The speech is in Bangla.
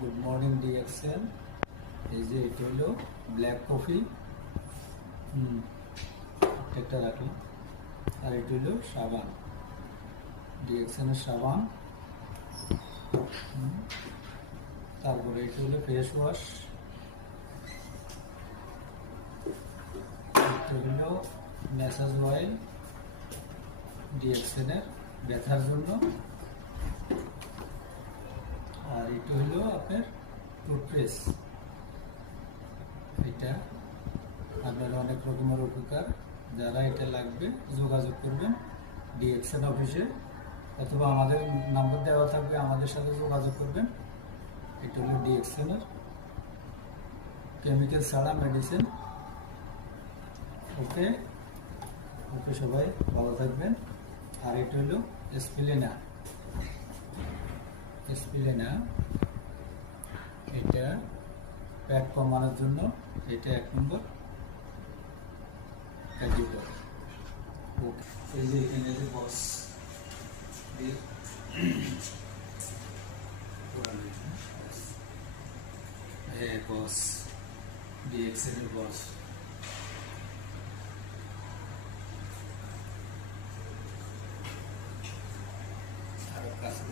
Good morning DXL. এই যে এটা হলো ব্ল্যাক কফি, একটা রাখলাম। আর এটা হলো সাবান, ডিএক্সএলের সাবান। তারপরে এটা হলো ফেস ওয়াশ, এটা হলো ম্যাসাজ অয়েল ডিএক্সএলের ব্যথার জন্য। আর এটা হলো আপনার টুথপেস্ট। এটা আপনার অনেক রকমের উপকার। যারা এটা লাগবে যোগাযোগ করবেন ডিএক্সএল অফিসে, অথবা আমাদের নাম্বার দেওয়া থাকবে, আমাদের সাথে যোগাযোগ করবেন। এটা হলো ডিএক্সএলের কেমিক্যাল ছাড়া মেডিসিন। ওকে ওকে, সবাই ভালো থাকবেন। আর এটা হলো স্পিলেনা, স্পিলেনা এটা পেট কমানোর জন্য, এটা 1 নম্বর কার্যকর। ওকে, এই যে এখানে যে বস বস ডিএক্সএল এর বস। আর কাছে